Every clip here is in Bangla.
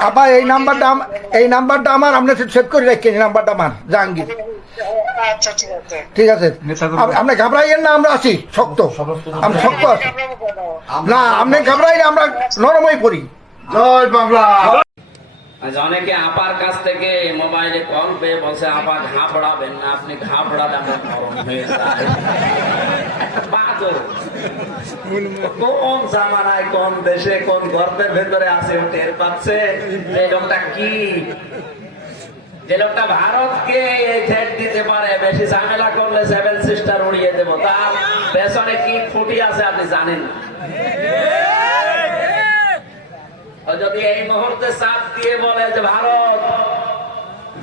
আবার এই নাম্বারটা এই নাম্বারটা আমার আপনি সেভ করে রাখেন এই নাম্বারটা আমার জাহাঙ্গীর। আচ্ছা ঠিক আছে। ঠিক আছে? আপ- আপনি ঘাবড়াইয়েন না আমরা আছি শক্ত। আমরা শক্ত আছি। না আপনি ঘাবড়াই না আমরা নরমই করি জয় বাংলা। আজ অনেকে আপার কাছ থেকে মোবাইলে কল পেয়ে বলছে আপা ঘাবড়াবেন না আপনি ঘাবড়ালে আমার নরম হয়ে যায়। কোন জামানায় কোন দেশে কোন গর্তের ভেতরে আছে টের পাচ্ছে যে লোকটা কি যে লোকটা ভারতকে দিতে পারে বেশি ঝামেলা করলে সেভেন সিস্টার উড়িয়ে দেবো, তার পেছনে কি ফুটি আছে আপনি জানেন? যদি এই মুহূর্তে চাপ দিয়ে বলে যে ভারত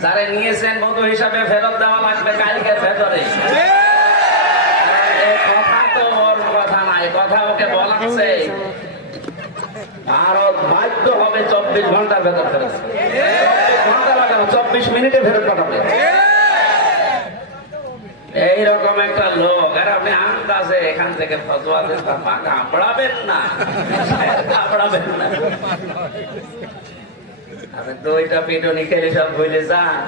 যারে নিয়েছেন বন্ধু হিসাবে ফেরত দেওয়া লাগবে কালকের ভেতরে এই কথা তো ওর কথা নাই কথা বলাচ্ছে ভারত বাধ্য হবে চব্বিশ ঘণ্টার ভেতর চব্বিশ মিনিটে ফেরত পাঠাবে। এইরকম একটা লোক, আর আপনি আন্দাজে এখান থেকে ফতোয়া দেন বাবা ঘাবড়াবেন না। ঘাবড়াবেন না। আপনি দুইটা পিটনি খেলে সব ভুলে যান।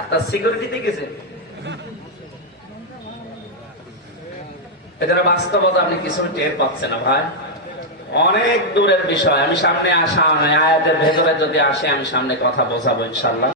আপনার সিকিউরিটিতে গেছে এখানে বাস্তবতা আপনি কিছু টের পাচ্ছেন না ভাই। অনেক দূরের বিষয়, আমি সামনে আসা আয়াতের ভেতরে যদি আসে, আমি সামনে কথা বোঝাবো ইনশাল্লাহ